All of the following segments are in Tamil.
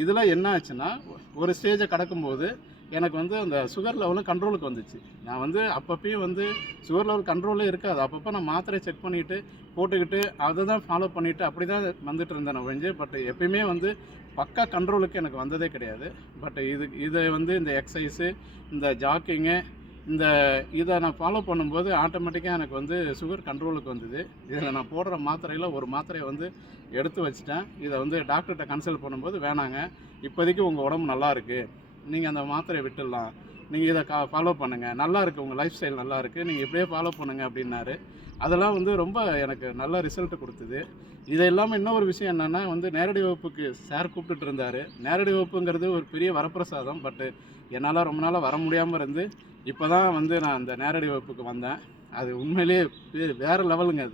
இதில் என்ன ஆச்சுன்னா, ஒரு ஸ்டேஜை கடக்கும்போது எனக்கு வந்து அந்த சுகர் லெவலும் கண்ட்ரோலுக்கு வந்துச்சு. நான் வந்து அப்பப்பயும் வந்து சுகர் லெவல் கண்ட்ரோலே இருக்காது. அப்பப்போ நான் மாத்திரை செக் பண்ணிவிட்டு போட்டுக்கிட்டு அதை தான் ஃபாலோ பண்ணிவிட்டு அப்படி தான் வந்துட்டு இருந்தேன் ஒழிஞ்சு. பட் எப்பயுமே வந்து பக்கா கண்ட்ரோலுக்கு எனக்கு வந்ததே கிடையாது. பட் இதை வந்து இந்த எக்ஸசைஸு, இந்த ஜாக்கிங்கு, இதை நான் ஃபாலோ பண்ணும்போது ஆட்டோமேட்டிக்காக எனக்கு வந்து சுகர் கண்ட்ரோலுக்கு வந்தது. இதில் நான் போடுற மாத்திரையில் ஒரு மாத்திரையை வந்து எடுத்து வச்சுட்டேன். இதை வந்து டாக்டர்கிட்ட கன்சல்ட் பண்ணும்போது, வேணாங்க, இப்போதைக்கு உங்கள் உடம்பு நல்லா இருக்குது, நீங்கள் அந்த மாத்திரையை விட்டுடலாம், நீங்கள் இதை ஃபாலோ பண்ணுங்கள், நல்லா இருக்குது, உங்கள் லைஃப் ஸ்டைல் நல்லா இருக்குது, நீங்கள் இப்படியே ஃபாலோ பண்ணுங்கள் அப்படின்னாரு. அதெல்லாம் வந்து ரொம்ப எனக்கு நல்ல ரிசல்ட் கொடுத்தது. இது இல்லாமல் இன்னொரு விஷயம் என்னென்னா வந்து நேரடி வகுப்புக்கு சார் கூப்பிட்டுட்டு இருந்தார். நேரடி வகுப்புங்கிறது ஒரு பெரிய வரப்பிரசாதம். பட்டு என்னால் ரொம்ப நாளாக வர முடியாமல் இருந்து இப்போ தான் வந்து நான் அந்த நேரடி வகுப்புக்கு வந்தேன். அது உண்மையிலேயே வேறு லெவலுங்க.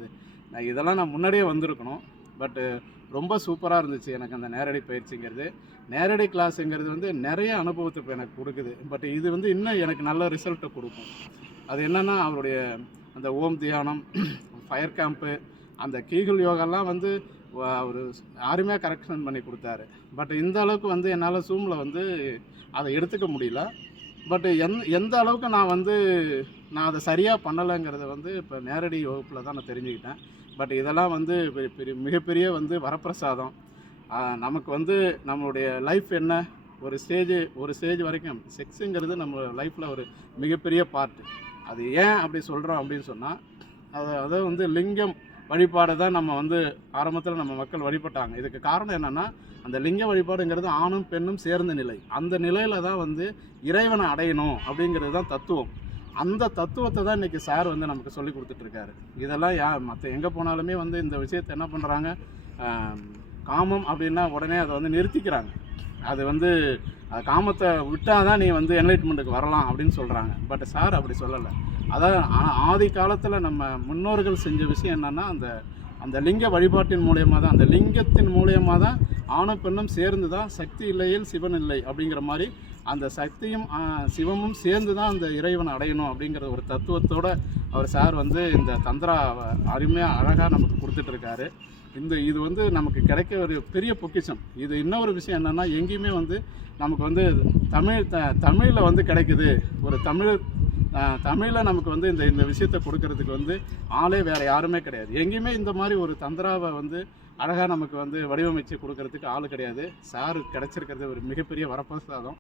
இதெல்லாம் நான் முன்னாடியே வந்திருக்கணும். பட்டு ரொம்ப சூப்பராக இருந்துச்சு எனக்கு அந்த நேரடி பயிற்சிங்கிறது. நேரடி கிளாஸுங்கிறது வந்து நிறைய அனுபவத்தை இப்போ எனக்கு கொடுக்குது. பட் இது வந்து இன்னும் எனக்கு நல்ல ரிசல்ட்டை கொடுக்கும். அது என்னென்னா, அவருடைய அந்த ஓம் தியானம், ஃபயர் கேம்ப்பு, அந்த கீகல் யோகாலாம் வந்து அவர் அருமையாக கரெக்ஷன் பண்ணி கொடுத்தாரு. பட் இந்த அளவுக்கு வந்து என்னால் ஜூமில் வந்து அதை எடுத்துக்க முடியல. பட் எந்த அளவுக்கு நான் அதை சரியாக பண்ணலைங்கிறத வந்து இப்போ நேரடி வகுப்பில் தான் நான் தெரிஞ்சுக்கிட்டேன். பட் இதெல்லாம் வந்து மிகப்பெரிய வந்து வரப்பிரசாதம். நமக்கு வந்து நம்மளுடைய லைஃப் என்ன, ஒரு ஸ்டேஜ் வரைக்கும் செக்ஸுங்கிறது நம்ம லைஃப்பில் ஒரு மிகப்பெரிய பார்ட்டு. அது ஏன் அப்படி சொல்கிறோம் அப்படின்னு சொன்னால், அதை வந்து லிங்கம் வழிபாடு தான் நம்ம வந்து ஆரம்பத்தில் நம்ம மக்கள் வழிபட்டாங்க. இதுக்கு காரணம் என்னென்னா, அந்த லிங்க வழிபாடுங்கிறது ஆணும் பெண்ணும் சேர்ந்த நிலை. அந்த நிலையில் தான் வந்து இறைவனை அடையணும் அப்படிங்கிறது தான் தத்துவம். அந்த தத்துவத்தை தான் இன்றைக்கி சார் வந்து நமக்கு சொல்லி கொடுத்துட்ருக்காரு. இதெல்லாம் மற்ற எங்கே போனாலுமே வந்து இந்த விஷயத்தை என்ன பண்ணுறாங்க, காமம் அப்படின்னா உடனே அதை வந்து நிறுத்திக்கிறாங்க. அது வந்து காமத்தை விட்டால் தான் நீ வந்து என்லைட்மெண்ட்டுக்கு வரலாம் அப்படின்னு சொல்கிறாங்க. பட் சார் அப்படி சொல்லலை. அதாவது ஆதி காலத்தில் நம்ம முன்னோர்கள் செஞ்ச விஷயம் என்னென்னா, அந்த லிங்க வழிபாட்டின் மூலியமாக தான், அந்த லிங்கத்தின் மூலியமாக தான் ஆணும் பெண்ணும் சேர்ந்து தான் சக்தி இல்லையில் சிவன் இல்லை அப்படிங்கிற மாதிரி, அந்த சக்தியும் சிவமும் சேர்ந்து தான் அந்த இறைவனை அடையணும் அப்படிங்கிற ஒரு தத்துவத்தோடு அவர் சார் வந்து இந்த தந்திரா அருமையாக அழகாக நமக்கு கொடுத்துட்ருக்காரு. இது வந்து நமக்கு கிடைக்க ஒரு பெரிய பொக்கிஷம். இது இன்னொரு விஷயம் என்னென்னா, எங்கேயுமே வந்து நமக்கு வந்து தமிழில் வந்து கிடைக்குது. ஒரு தமிழில் நமக்கு வந்து இந்த விஷயத்தை கொடுக்கறதுக்கு வந்து ஆளே வேறு யாருமே கிடையாது. எங்கேயுமே இந்த மாதிரி ஒரு தந்திராவை வந்து அழகாக நமக்கு வந்து வடிவமைச்சு கொடுக்கறதுக்கு ஆள் கிடையாது. சார் கிடச்சிருக்கிறது ஒரு மிகப்பெரிய வரப்பிரசாதம்.